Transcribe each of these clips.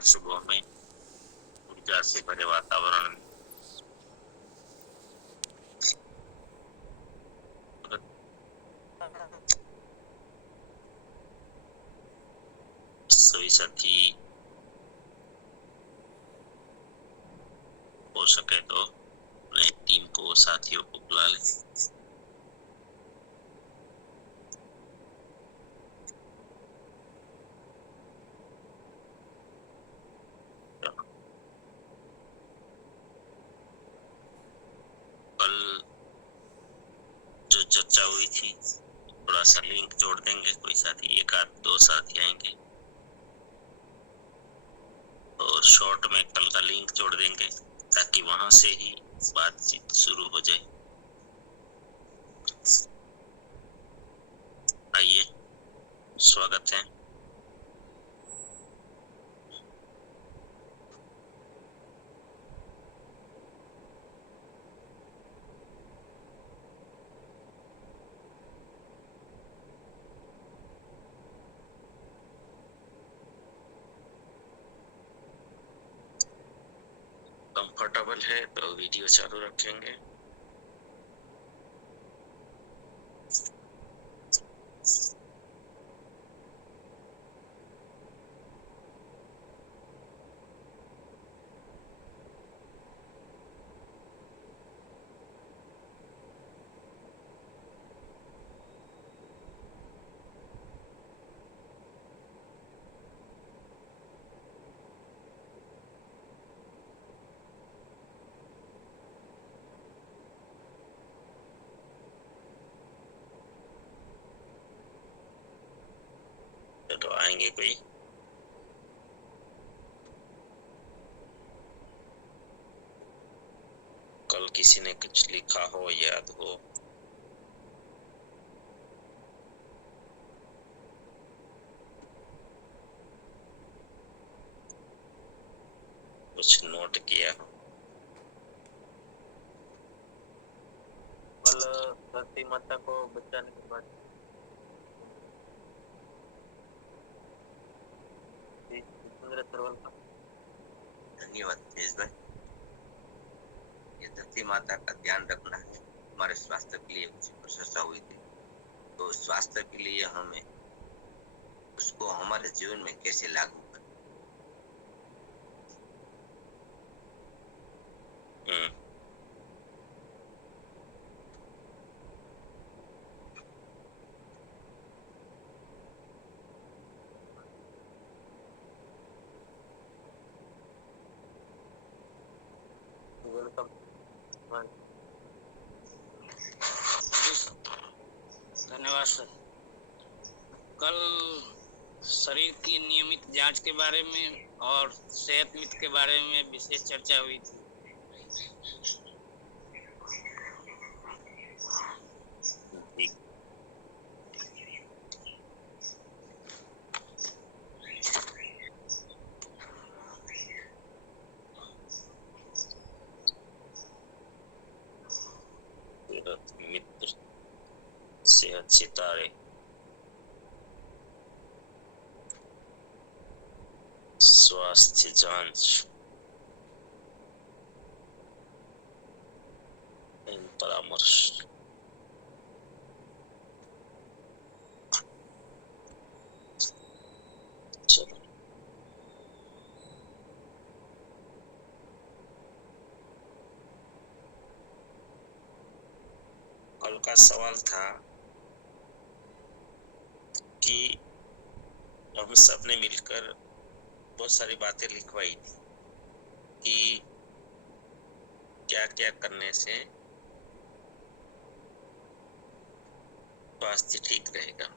आज सुबह में ऊर्जा से भरे वातावरण सभी साथी हो सके तो अपने टीम को, साथियों को बुला लें। कल जो चर्चा हुई थी थोड़ा सा लिंक जोड़ देंगे, कोई साथी, एक आध दो साथी आएंगे और शॉर्ट में कल का लिंक जोड़ देंगे ताकि वहां से ही बातचीत शुरू हो जाए। आइए, स्वागत है। कंफर्टेबल है तो वीडियो चालू रखेंगे। तो आएंगे कोई? कल किसी ने कुछ लिखा हो, याद हो? कुछ नोट किया हो? कल धरती माता को बचाने के बाद धन्यवाद तेज भाई। ये धरती माता का ध्यान रखना है, हमारे स्वास्थ्य के लिए कुछ प्रशंसा हुई थी, तो स्वास्थ्य के लिए हमें उसको हमारे जीवन में कैसे लागू करें। धन्यवाद सर। कल शरीर की नियमित जांच के बारे में और सेहत मित्र के बारे में विशेष चर्चा हुई थी। मित्र, सेहत सितारे, स्वास्थ्य जांच, परामर्श। चलो, कल का सवाल था कि हम सब ने मिलकर बहुत सारी बातें लिखवाई थी कि क्या क्या करने से स्वास्थ्य ठीक रहेगा।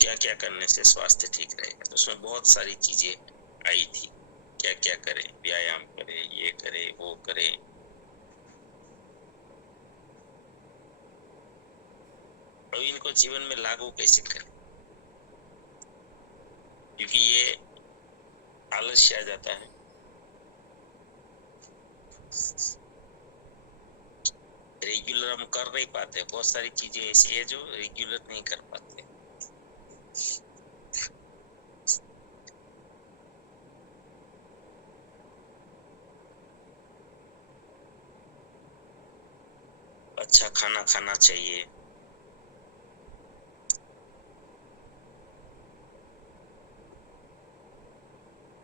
क्या क्या करने से स्वास्थ्य ठीक रहेगा, तो उसमें बहुत सारी चीजें आई थी। क्या क्या करें, व्यायाम करें, ये करें, वो करें। और इनको जीवन में लागू कैसे करें, क्योंकि ये आलस्य आ जाता है। रेगुलर हम कर नहीं पाते, बहुत सारी चीजें ऐसी है जो रेगुलर नहीं कर पाते। अच्छा खाना खाना चाहिए।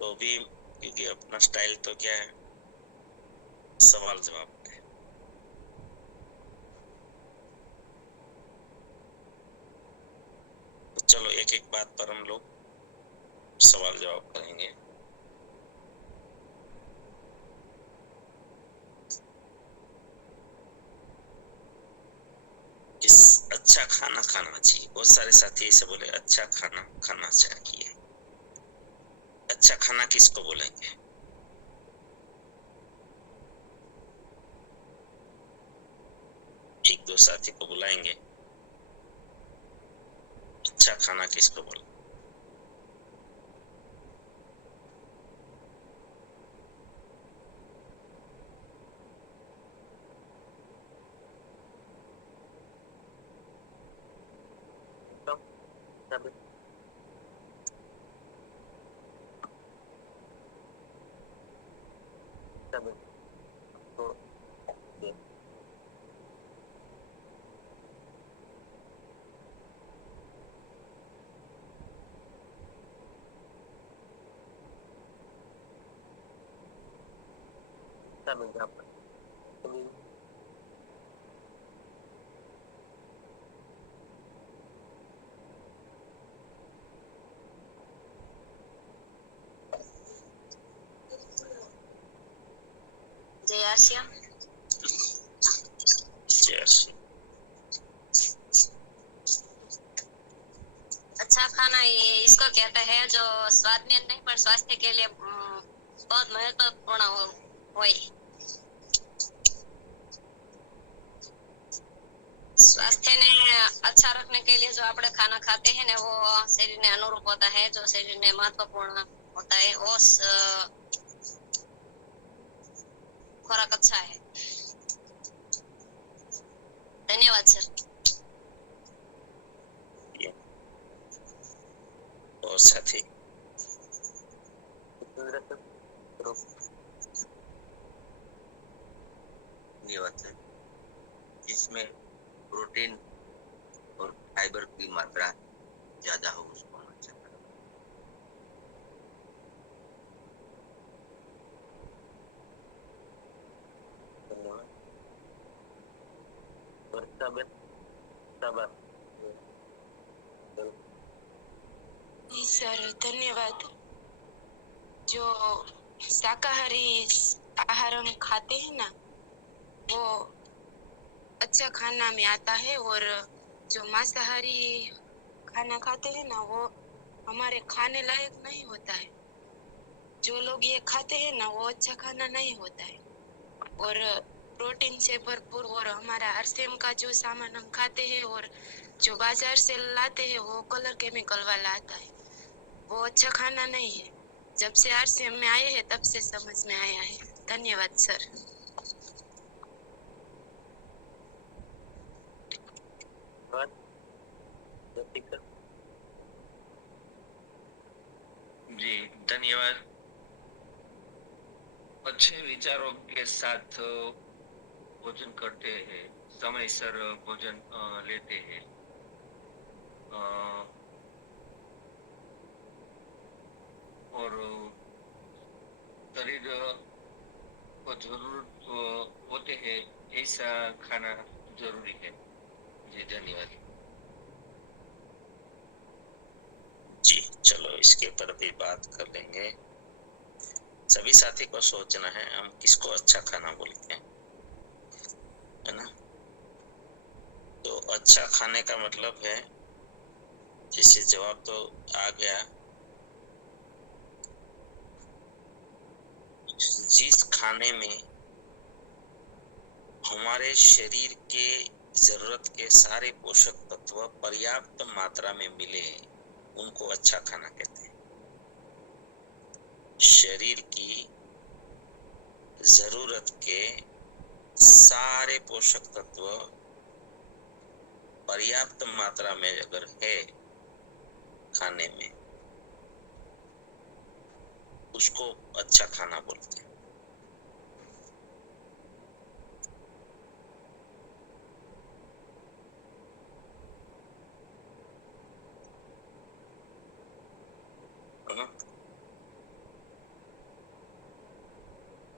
तो भी क्योंकि अपना स्टाइल तो क्या है, सवाल जवाब है। तो चलो एक एक बात पर हम लोग सवाल जवाब करेंगे। किस अच्छा खाना खाना चाहिए। बहुत सारे साथी ऐसे बोले अच्छा खाना खाना चाहिए। अच्छा खाना किसको बोलेंगे? एक दो साथी को बुलाएंगे। अच्छा खाना किसको बोले? जय आसिया। अच्छा खाना ये इसको कहते हैं जो स्वाद में नहीं पर स्वास्थ्य के लिए बहुत महत्वपूर्ण हो। स्वास्थ्य ने अच्छा रखने के लिए जो આપણે खाना खाते हैं ना वो शरीर ने अनुरूप होता है, जो शरीर ने महत्वपूर्ण होता है वो खुराक अच्छा है। धन्यवाद सर। और साथी धन्यवाद सर। जिसमें प्रोटीन और फाइबर की मात्रा ज्यादा हो उसको हम अच्छा करें। जी सर धन्यवाद। जो शाकाहारी आहार हम खाते हैं ना वो अच्छा खाना में आता है, और जो मांसाहारी खाना खाते हैं ना वो हमारे खाने लायक नहीं होता है। जो लोग ये खाते हैं ना वो अच्छा खाना नहीं होता है, और प्रोटीन से भरपूर और हमारा आरसीएम का जो सामान हम खाते हैं और जो बाजार से लाते हैं वो कलर केमिकल वाला आता है, वो अच्छा खाना नहीं है। जब से आरसीएम में आए हैं तब से समझ में आया है। धन्यवाद सर। जी धन्यवाद। अच्छे विचारों के साथ भोजन करते हैं, समयसर भोजन लेते हैं, और शरीर को जरूरत होते हैं ऐसा खाना जरूरी है। जी धन्यवाद। जी चलो इसके ऊपर भी बात कर लेंगे। सभी साथी को सोचना है हम किसको अच्छा खाना बोलते हैं, है ना। तो अच्छा खाने का मतलब है, जैसे जवाब तो आ गया, जिस खाने में हमारे शरीर के जरूरत के सारे पोषक तत्व पर्याप्त मात्रा में मिले उनको अच्छा खाना कहते हैं। शरीर की जरूरत के सारे पोषक तत्व पर्याप्त मात्रा में अगर है खाने में, उसको अच्छा खाना बोलते हैं।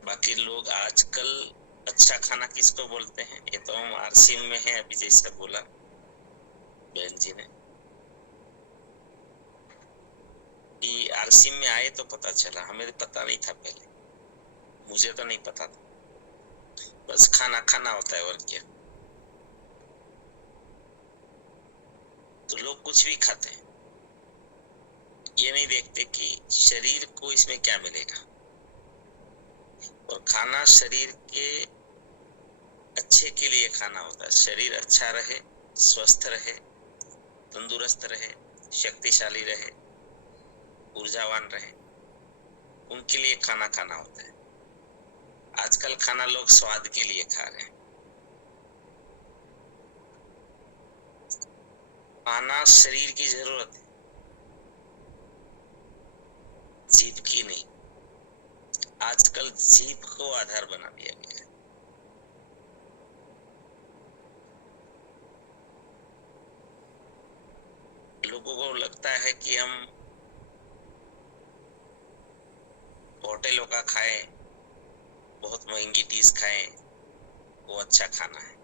बाकी लोग आजकल अच्छा खाना किसको बोलते हैं, ये तो हम आरसीएम में है, अभी जैसा बोला बहन जी ने कि आरसीएम में आए तो पता चला, हमें पता नहीं था पहले, मुझे तो नहीं पता था, बस खाना खाना होता है और क्या। तो लोग कुछ भी खाते हैं, ये नहीं देखते कि शरीर को इसमें क्या मिलेगा। और खाना शरीर के अच्छे के लिए खाना होता है, शरीर अच्छा रहे, स्वस्थ रहे, तंदुरुस्त रहे, शक्तिशाली रहे, ऊर्जावान रहे, उनके लिए खाना खाना होता है। आजकल खाना लोग स्वाद के लिए खा रहे हैं। खाना शरीर की जरूरत है, जीभ की नहीं। आजकल जीभ को आधार बना दिया गया है। लोगों को लगता है कि हम होटलों का खाएं, बहुत महंगी डिश खाएं, वो अच्छा खाना है।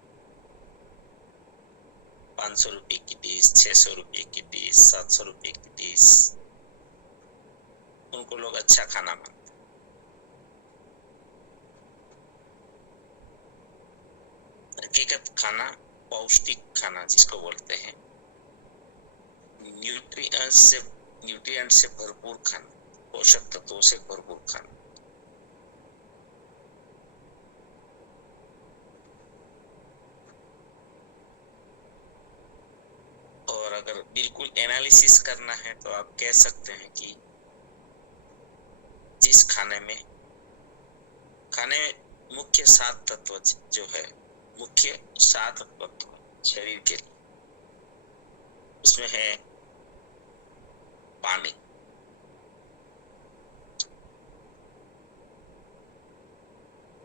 500 रुपए की डिश, 600 रुपए की डिश, 700 रुपए की डिश, उनको लोग अच्छा खाना मानते हैं। हकीकत खाना, पौष्टिक खाना जिसको बोलते हैं, न्यूट्रिएंट से भरपूर खाना, पोषक तत्वों से भरपूर खाना। और अगर बिल्कुल एनालिसिस करना है तो आप कह सकते हैं कि जिस खाने में मुख्य 7 तत्व जो है, मुख्य 7 तत्व शरीर के लिए, उसमें है पानी,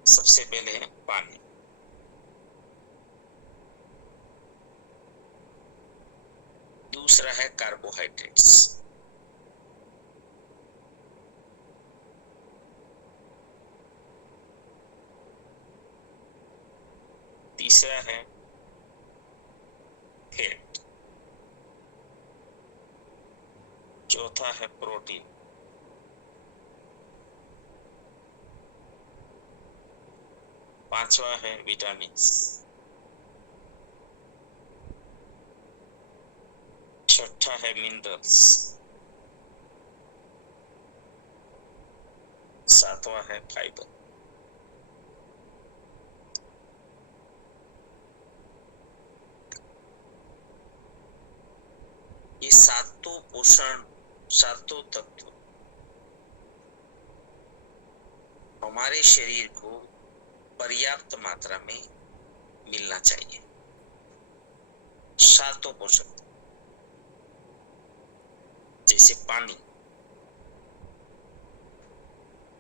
सबसे पहले है पानी। दूसरा है कार्बोहाइड्रेट्स, तीसरा है फैट, चौथा है प्रोटीन, पांचवा है विटामिन, छठा है मिनरल्स, सातवां है फाइबर। ये सातों तत्व हमारे शरीर को पर्याप्त मात्रा में मिलना चाहिए। सातों पोषक, जैसे पानी,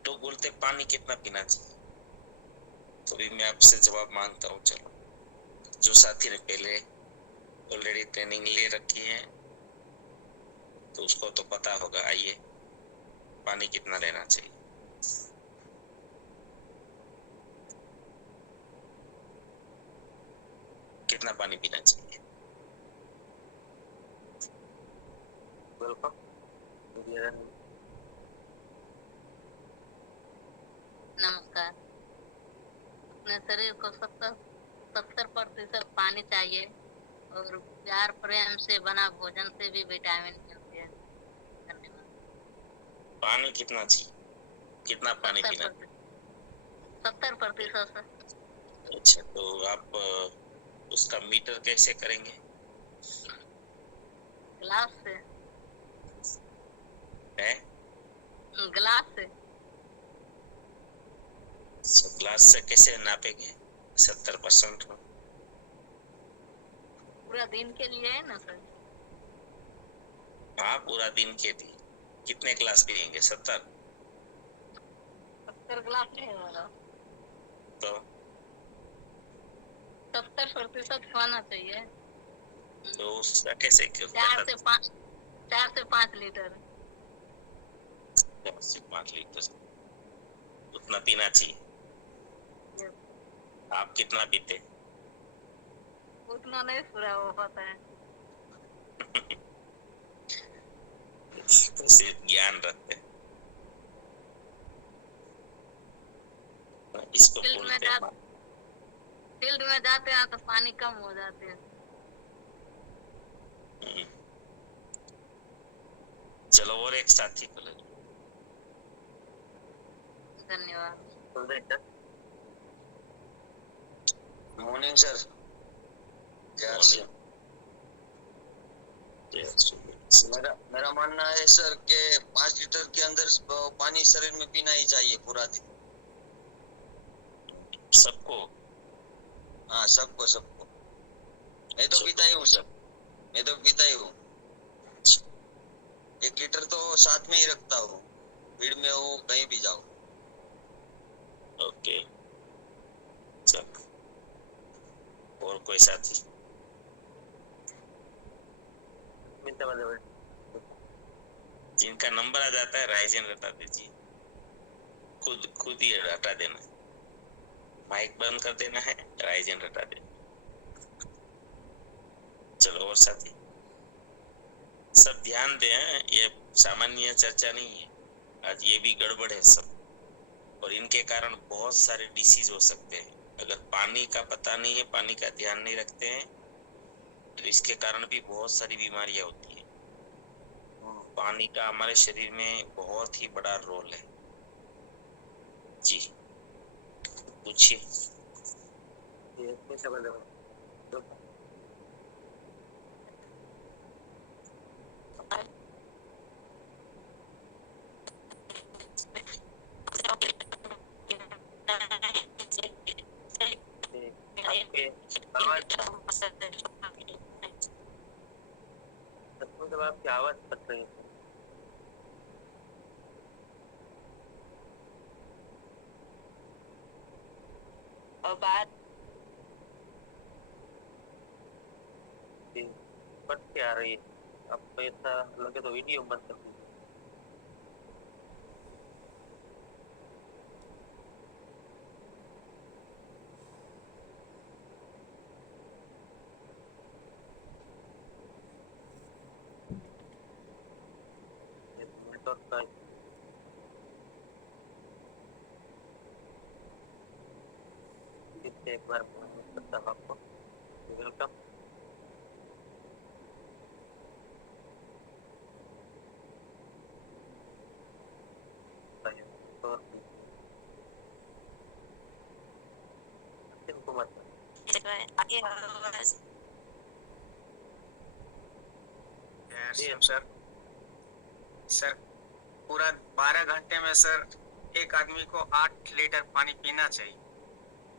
लोग बोलते पानी कितना पीना चाहिए, तो भी मैं आपसे जवाब मांगता हूँ। चलो, जो साथी ने पहले ऑलरेडी ट्रेनिंग ले रखी है तो उसको तो पता होगा। आइए, पानी कितना लेना चाहिए? कितना पानी पीना चाहिए? नमस्कार। अपने शरीर को 70% पानी चाहिए और प्यार प्रेम से बना भोजन से भी विटामिन मिलती है। धन्यवाद। पानी कितना चाहिए? कितना पानी पीना? 70% सर। अच्छा, तो आप उसका मीटर कैसे करेंगे? ग्लास से। है? ग्लास से। ग्लास से कैसे नापेंगे 70% को? पूरा दिन के लिए है ना सर? हाँ, पूरा दिन के लिए। कितने ग्लास पिएंगे? 70 ग्लास नहीं होगा तो 70% खाना चाहिए। तो उसका कैसे 4 से 5 लीटर। 4 से 5 लीटर उतना पीना चाहिए। आप कितना पीते? उतना नहीं पूरा हो पाता है। तो सिर्फ ज्ञान रखते हैं, इसको फील्ड में बोलते हैं। फील्ड में जाते हैं तो पानी कम हो जाते हैं। हम्म, चलो और एक साथी को ले लो। धन्यवाद। Morning sir. Morning. मेरा मेरा मानना है सर कि 5 लीटर के अंदर पानी शरीर में पीना ही चाहिए पूरा दिन। सबको? हाँ सबको सबको। मैं तो पीता ही हूँ सर, मैं तो पीता ही हूँ। 1 लीटर तो साथ में ही रखता हूँ, भीड़ में हो कहीं भी जाओ। ओके, चलो और कोई साथी? जिनका नंबर आ जाता है राइजन हटा दीजिए, खुद ही हटा देना, माइक बंद कर देना है, राइजन हटा देना। चलो और साथी सब ध्यान दें, ये सामान्य चर्चा नहीं है, आज ये भी गड़बड़ है सब, और इनके कारण बहुत सारे डिसीज हो सकते हैं। अगर पानी का पता नहीं है, पानी का ध्यान नहीं रखते हैं, तो इसके कारण भी बहुत सारी बीमारियां होती है। पानी का हमारे शरीर में बहुत ही बड़ा रोल है। जी पूछिए। आपकी आवाज कट रही है। और बात कट के आ रही है, आपको ऐसा लगे तो वीडियो बंद कर दीजिए। एक बार करता हूं आपको। वेलकम। सर सर पूरा 12 घंटे में सर एक आदमी को 8 लीटर पानी पीना चाहिए,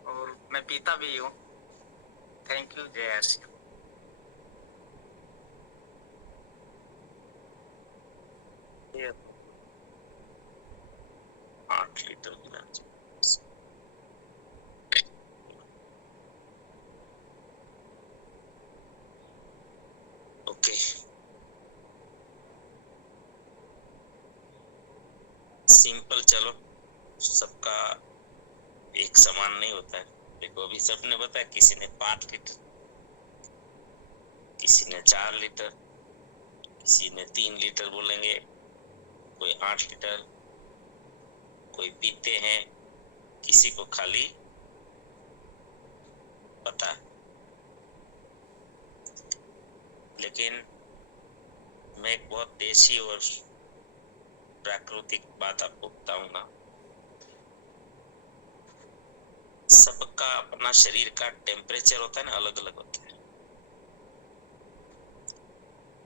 और मैं पीता भी हूँ। थैंक यू, जय आर। 8 लीटर पीना चाहिए। Okay, simple. चलो सबका एक समान नहीं होता है। देखो अभी सबने बताया, किसी ने 5 लीटर, किसी ने 4 लीटर, किसी ने 3 लीटर बोलेंगे, कोई 8 लीटर, कोई पीते हैं, किसी को खाली पता है। लेकिन मैं एक बहुत देसी और प्राकृतिक बात आपको बताऊंगा। सबका अपना शरीर का टेम्परेचर होता है ना, अलग अलग होता है।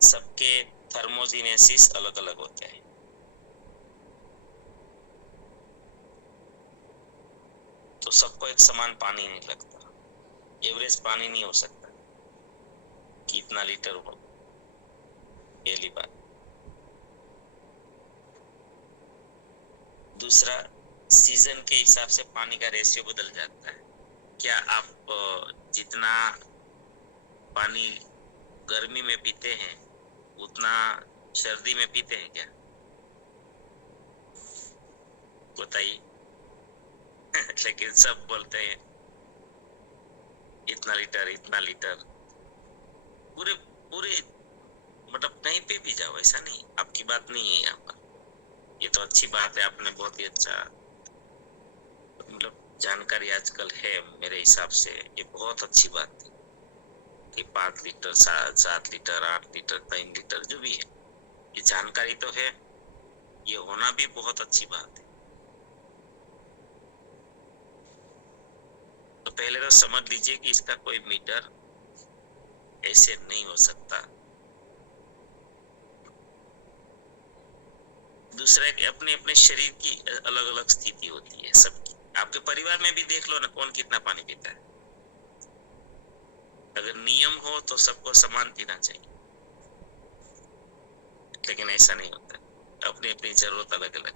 सबके थर्मोजेनेसिस अलग अलग होते हैं। तो सबको एक समान पानी नहीं लगता, एवरेज पानी नहीं हो सकता कि इतना लीटर हो। पहली बात। दूसरा, सीजन के हिसाब से पानी का रेशियो बदल जाता है। क्या आप जितना पानी गर्मी में पीते हैं उतना सर्दी में पीते हैं क्या? बताइए। लेकिन सब बोलते हैं इतना लीटर पूरे पूरे मतलब कहीं पे भी जाओ, ऐसा नहीं, आपकी बात नहीं है यहाँ पर। ये तो अच्छी बात है, आपने बहुत ही अच्छा मतलब जानकारी आजकल है, मेरे हिसाब से ये बहुत अच्छी बात है कि 5 लीटर 7 लीटर 8 लीटर 3 लीटर जो भी है, ये जानकारी तो है, ये होना भी बहुत अच्छी बात है। तो पहले तो समझ लीजिए कि इसका कोई मीटर ऐसे नहीं हो सकता। दूसरा कि अपने अपने शरीर की अलग अलग स्थिति होती है सबकी। आपके परिवार में भी देख लो ना, कौन कितना पानी पीता है। अगर नियम हो तो सबको समान पीना चाहिए, लेकिन ऐसा नहीं होता, अपनी अपनी जरूरत अलग अलग।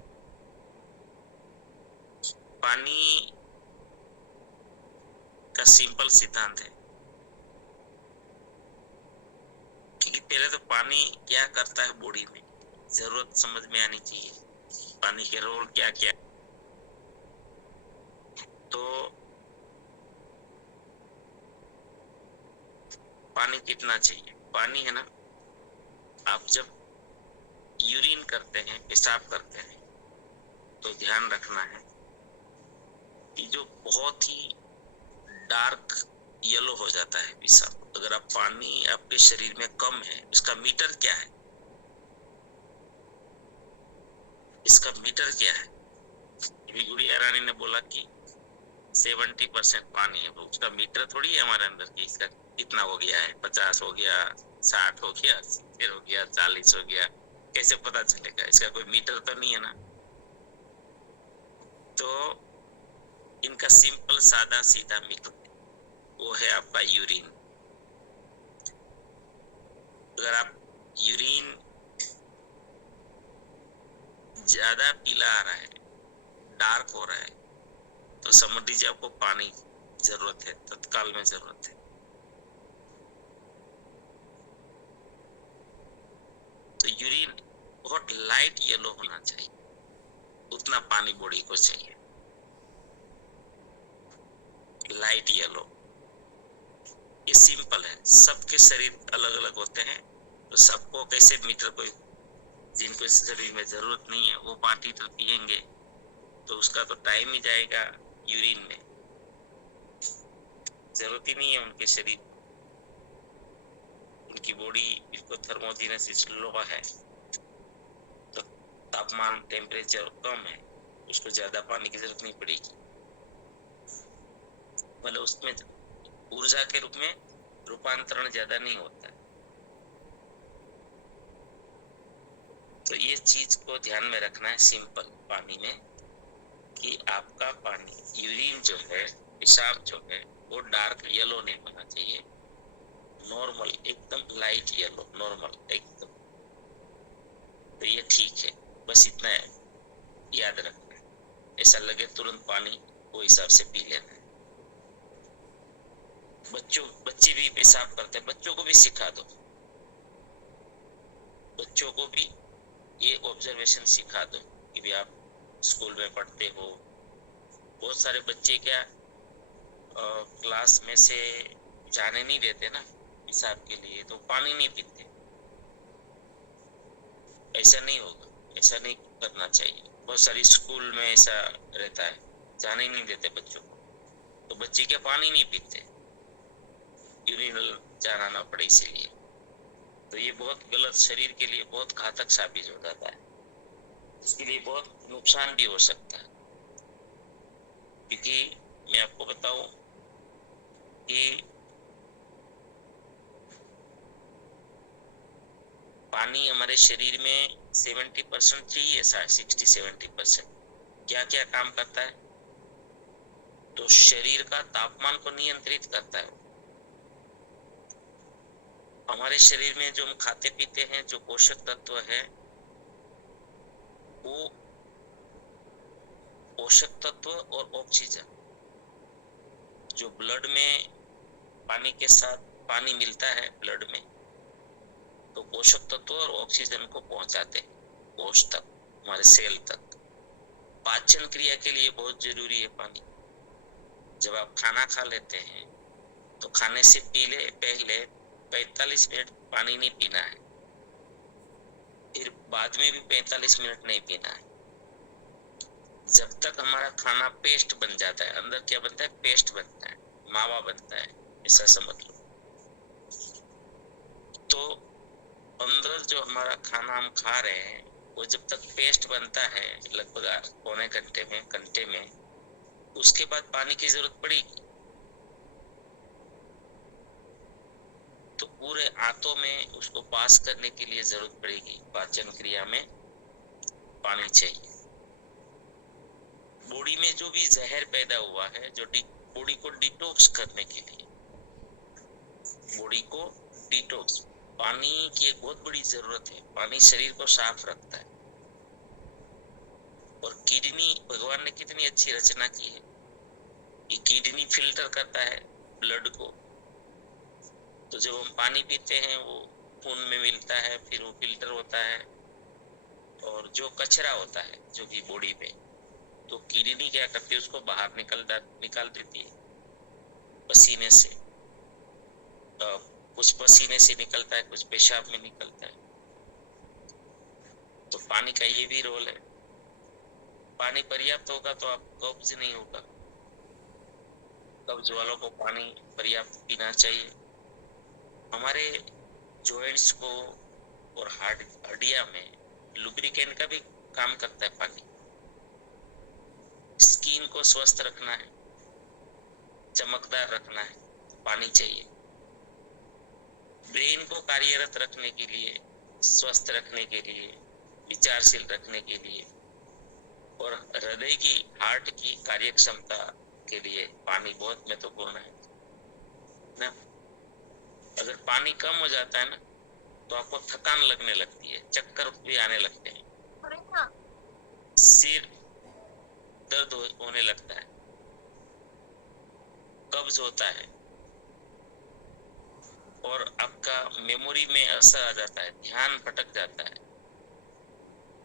पानी का सिंपल सिद्धांत है कि पहले तो पानी क्या करता है बॉडी में, जरूरत समझ में आनी चाहिए, पानी के रोल क्या क्या। तो पानी कितना चाहिए, पानी है ना, आप जब यूरिन करते हैं, पेशाब करते हैं, तो ध्यान रखना है कि जो बहुत ही डार्क येलो हो जाता है पेशाब, अगर आप पानी आपके शरीर में कम है, इसका मीटर क्या है, इसका मीटर क्या है। गुड़िया रानी ने बोला कि 70% पानी है, उसका मीटर थोड़ी है हमारे अंदर की इसका कितना हो गया है, 50 हो गया, 60 हो गया, 70 हो गया, 40 हो गया, कैसे पता चलेगा, इसका कोई मीटर तो नहीं है ना। तो इनका सिंपल सादा सीधा मीटर वो है आपका यूरिन। अगर आप यूरिन ज्यादा पीला आ रहा है, डार्क हो रहा है, तो समझ लीजिए आपको पानी जरूरत है, तत्काल में जरूरत है। तो यूरिन बहुत लाइट येलो होना चाहिए, उतना पानी बॉडी को चाहिए, लाइट येलो। ये सिंपल है, सबके शरीर अलग अलग होते हैं, तो सबको कैसे मीटर, कोई जिनको शरीर में जरूरत नहीं है वो 5 लीटर पिएंगे तो उसका तो टाइम ही जाएगा यूरिन में, जरूरत ही नहीं है उनके शरीर, उनकी बॉडी इसको थर्मोजेनेसिस लो है, तो तापमान टेम्परेचर कम है, उसको ज्यादा पानी की जरूरत नहीं पड़ेगी, मतलब उसमें ऊर्जा के रूप में रूपांतरण ज्यादा नहीं होता है। तो ये चीज को ध्यान में रखना है सिंपल पानी में, कि आपका पानी यूरिन जो है, पेशाब जो है, वो डार्क येलो नहीं होना चाहिए, नॉर्मल एकदम लाइट येलो, नॉर्मल एकदम। तो ये ठीक है, बस इतना याद रखना है, ऐसा लगे तुरंत पानी वो हिसाब से पी लेना है। बच्चे भी पेशाब करते हैं, बच्चों को भी सिखा दो, बच्चों को भी ये ऑब्जर्वेशन सिखा दो कि भी आप स्कूल में पढ़ते हो, बहुत सारे बच्चे क्या क्लास में से जाने नहीं देते ना पेशाब के लिए, तो पानी नहीं पीते। ऐसा नहीं होगा, ऐसा नहीं करना चाहिए। बहुत सारी स्कूल में ऐसा रहता है, जाने ही नहीं देते बच्चों को, तो बच्चे क्या पानी नहीं पीते, यूरिनल जाना ना पड़े इसीलिए। तो ये बहुत गलत, शरीर के लिए बहुत घातक साबित हो जाता है, इसके लिए बहुत नुकसान भी हो सकता है। क्योंकि मैं आपको बताऊं कि पानी हमारे शरीर में 70% चाहिए, 60-70%। क्या क्या काम करता है, तो शरीर का तापमान को नियंत्रित करता है। हमारे शरीर में जो हम खाते पीते हैं, जो पोषक तत्व है, वो पोषक तत्व और ऑक्सीजन जो ब्लड में पानी के साथ पानी मिलता है ब्लड में, तो पोषक तत्व और ऑक्सीजन को पहुंचाते हैं कोष तक, हमारे सेल तक। पाचन क्रिया के लिए बहुत जरूरी है पानी। जब आप खाना खा लेते हैं तो खाने से पहले 45 मिनट पानी नहीं पीना है, फिर बाद में भी 45 मिनट नहीं पीना है। जब तक हमारा खाना पेस्ट बन जाता है, अंदर क्या बनता है, पेस्ट बनता है, मावा बनता है, ऐसा समझ लो। तो अंदर जो हमारा खाना हम खा रहे हैं वो जब तक पेस्ट बनता है लगभग पौने घंटे में, उसके बाद पानी की जरूरत पड़ेगी। तो पूरे आंतों में उसको पास करने के लिए जरूरत पड़ेगी, पाचन क्रिया में पानी चाहिए। बॉडी में जो भी जहर पैदा हुआ है, जो बॉडी को डिटॉक्स करने के लिए, बॉडी को डिटॉक्स, पानी की एक बहुत बड़ी जरूरत है। पानी शरीर को साफ रखता है। और किडनी, भगवान ने कितनी अच्छी रचना की है, ये किडनी फिल्टर करता है ब्लड को। तो जब हम पानी पीते हैं वो खून में मिलता है, फिर वो फिल्टर होता है, और जो कचरा होता है जो भी बॉडी पे, तो किडनी क्या करती है, उसको बाहर निकाल देती है पसीने से। कुछ पसीने से निकलता है, कुछ पेशाब में निकलता है। तो पानी का ये भी रोल है। पानी पर्याप्त होगा तो आप कब्ज नहीं होगा। कब्ज वालों को पानी पर्याप्त पीना चाहिए। हमारे जॉइंट्स को और हड्डियां में लुब्रिकेंट का भी काम करता है पानी। स्किन को स्वस्थ रखना है, चमकदार रखना है, पानी चाहिए। ब्रेन को कार्यरत रखने के लिए, स्वस्थ रखने के लिए, विचारशील रखने के लिए, और हृदय की, हार्ट की कार्य क्षमता के लिए पानी बहुत महत्वपूर्ण है ना। अगर पानी कम हो जाता है ना तो आपको थकान लगने लगती है, चक्कर भी आने लगते हैं, सिर दर्द होने लगता है, कब्ज होता है, और आपका मेमोरी में असर आ जाता है, ध्यान भटक जाता है।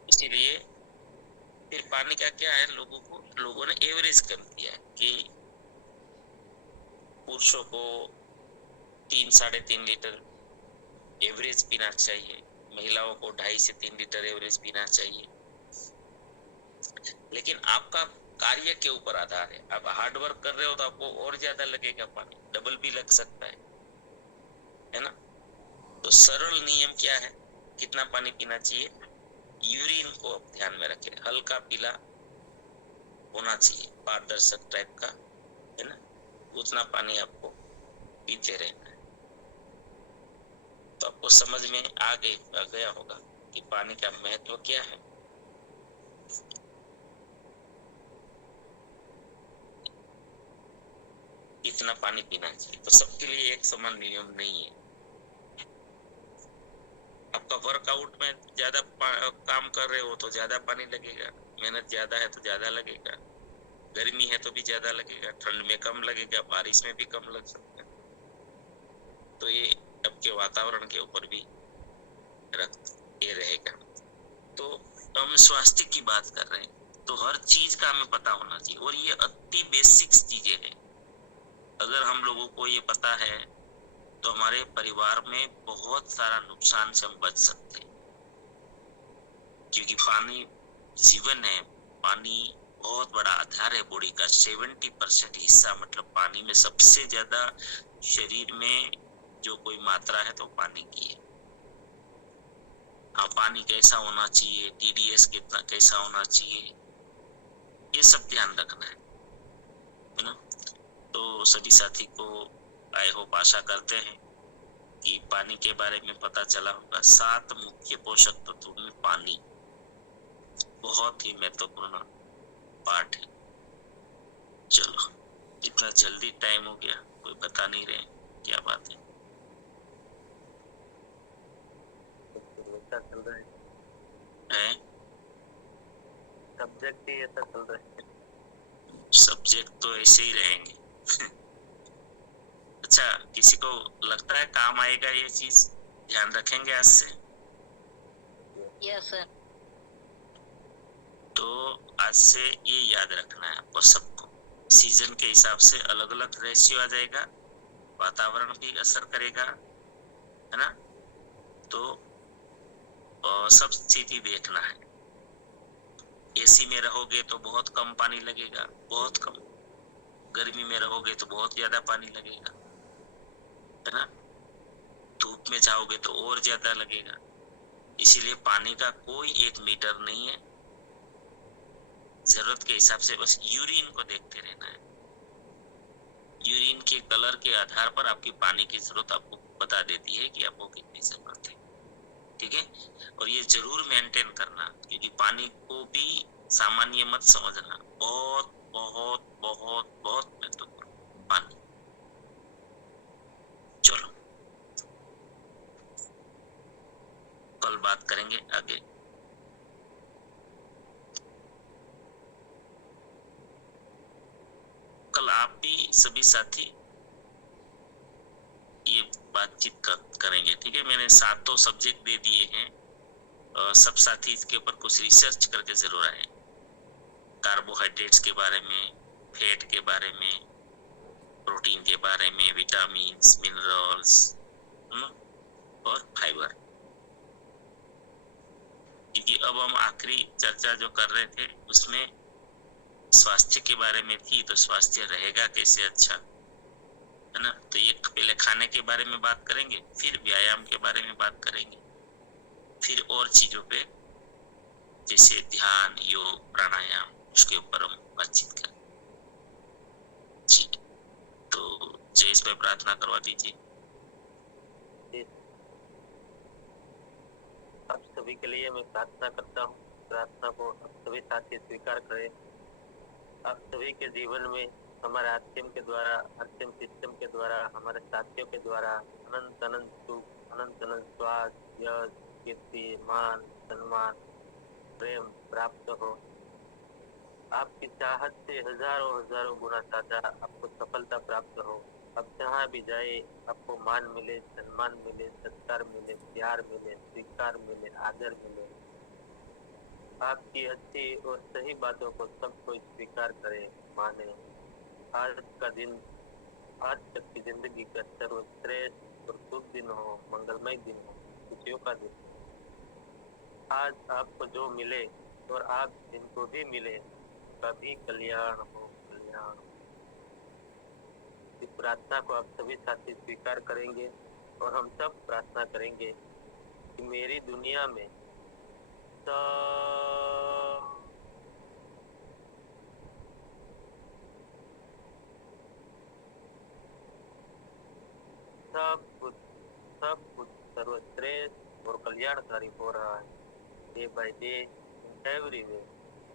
इसीलिए फिर पानी का क्या है, लोगों ने एवरेज कर दिया कि पुरुषों को 3-3.5 लीटर एवरेज पीना चाहिए, महिलाओं को 2.5 से 3 लीटर एवरेज पीना चाहिए। लेकिन आपका कार्य के ऊपर आधार है। आप हार्ड वर्क कर रहे हो तो आपको और ज्यादा लगेगा पानी, डबल भी लग सकता है ना। तो सरल नियम क्या है, कितना पानी पीना चाहिए? यूरिन को आप ध्यान में रखें, हल्का पीला होना चाहिए, पारदर्शक टाइप का, है ना। उतना पानी आपको पीते रहना है। तो आपको समझ में आ गया होगा कि पानी का महत्व क्या है। इतना पानी पीना चाहिए। तो सबके लिए एक समान नियम नहीं है। आपका वर्कआउट में ज्यादा काम कर रहे हो तो ज्यादा पानी लगेगा, मेहनत ज्यादा है तो ज्यादा लगेगा, गर्मी है तो भी ज्यादा लगेगा, ठंड में कम लगेगा, बारिश में भी कम लग सकता है। तो ये आपके वातावरण के ऊपर भी ये रहेगा। तो हम स्वास्थ्य की बात कर रहे हैं तो हर चीज का हमें पता होना चाहिए, और ये अति बेसिक चीजें हैं। अगर हम लोगों को ये पता है तो हमारे परिवार में बहुत सारा नुकसान से हम बच सकते हैं, क्योंकि पानी जीवन है। पानी बहुत बड़ा आधार है बॉडी का। 70% हिस्सा, मतलब पानी में सबसे ज्यादा शरीर में जो कोई मात्रा है तो पानी की है। हाँ, पानी कैसा होना चाहिए, TDS कितना कैसा होना चाहिए, ये सब ध्यान रखना है ना। तो सभी साथी को आई होप, आशा करते हैं कि पानी के बारे में पता चला होगा। 7 मुख्य पोषक तत्वों में पानी बहुत ही महत्वपूर्ण पार्ट है। चलो, इतना जल्दी टाइम हो गया, कोई बता नहीं रहे क्या बात है। चल रहा है, सब्जेक्ट ही ऐसा चल रहा है। सब्जेक्ट तो ऐसे ही रहेंगे। अच्छा, किसी को लगता है काम आएगा ये चीज? ध्यान रखेंगे आज से? Yes sir. तो आज से ये याद रखना है आपको सबको, सीजन के हिसाब से अलग अलग रेशियो आ जाएगा वातावरण भी असर करेगा, है ना। तो सब स्थिति देखना है। एसी में रहोगे तो बहुत कम पानी लगेगा, बहुत कम। गर्मी में रहोगे तो बहुत ज्यादा पानी लगेगा, है ना। धूप में जाओगे तो और ज्यादा लगेगा। इसीलिए पानी का कोई एक मीटर नहीं है। जरूरत के हिसाब से बस यूरिन को देखते रहना है। यूरिन के कलर के आधार पर आपकी पानी की जरूरत आपको बता देती है कि आपको कितनी जरूरत है, ठीक है। और ये जरूर मेंटेन करना, क्योंकि पानी को भी सामान्य मत समझना। बहुत बहुत बहुत बहुत महत्वपूर्ण पानी। चलो कल बात करेंगे आगे। कल आप भी सभी साथी ये बातचीत करेंगे, ठीक है। मैंने 7 सब्जेक्ट दे दिए हैं। सब साथी इसके ऊपर कुछ रिसर्च करके जरूर आए। कार्बोहाइड्रेट्स के बारे में, फैट के बारे में, प्रोटीन के बारे में, विटामिन्स, मिनरल्स और फाइबर। क्योंकि अब हम आखिरी चर्चा जो कर रहे थे उसमें स्वास्थ्य के बारे में थी, तो स्वास्थ्य रहेगा कैसे अच्छा, है ना। तो ये पहले खाने के बारे में बात करेंगे, फिर व्यायाम के बारे में बात करेंगे, फिर और चीजों पे जैसे ध्यान, योग, प्राणायाम, उसके ऊपर हम बातचीत करें। ठीक, तो जय पे प्रार्थना करवा दीजिए। आप सभी के लिए मैं प्रार्थना करता हूँ। प्रार्थना को आप सभी साथी स्वीकार करें। आप सभी के जीवन में हमारे आरसीएम के द्वारा, आरसीएम सिस्टम के द्वारा, हमारे साथियों के द्वारा अनंत अनंत सुख, अनंत अनंत स्वास्थ्य, यश, कीर्ति, मान, सम्मान, प्रेम प्राप्त हो। आपकी चाहत से हजारों हजारों गुना ज्यादा आपको सफलता प्राप्त हो। अब जहाँ भी जाए आपको मान मिले, सम्मान मिले, सत्कार मिले, प्यार मिले, स्वीकार मिले, आदर मिले। आपकी अच्छी और सही बातों को सब कोई स्वीकार करे, माने। आज का दिन, आज तक की जिंदगी का सर्वश्रेष्ठ और शुभ दिन हो, मंगलमय दिन हो, खुशियों का दिन। आज आपको जो मिले और आप जिनको भी मिले कभी कल्याण हो, कल्याण। इस प्रार्थना को आप सभी साथी स्वीकार करेंगे और हम सब प्रार्थना करेंगे कि मेरी दुनिया में सब कुछ सर्वश्रेष्ठ और कल्याणकारी हो रहा है। Day by day, everywhere,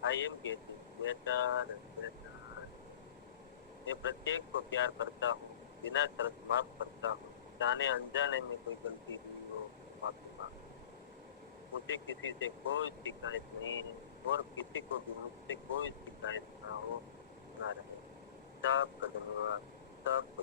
I am getting better and better. मैं प्रत्येक को प्यार करता हूँ, बिना शर्त माफ करता हूँ। जाने अनजाने में कोई गलती हुई हो, माफी मांगता। मुझे किसी से कोई शिकायत नहीं है और किसी को भी मुझसे कोई शिकायत ना हो, ना रहे। सबका धन्यवाद। सब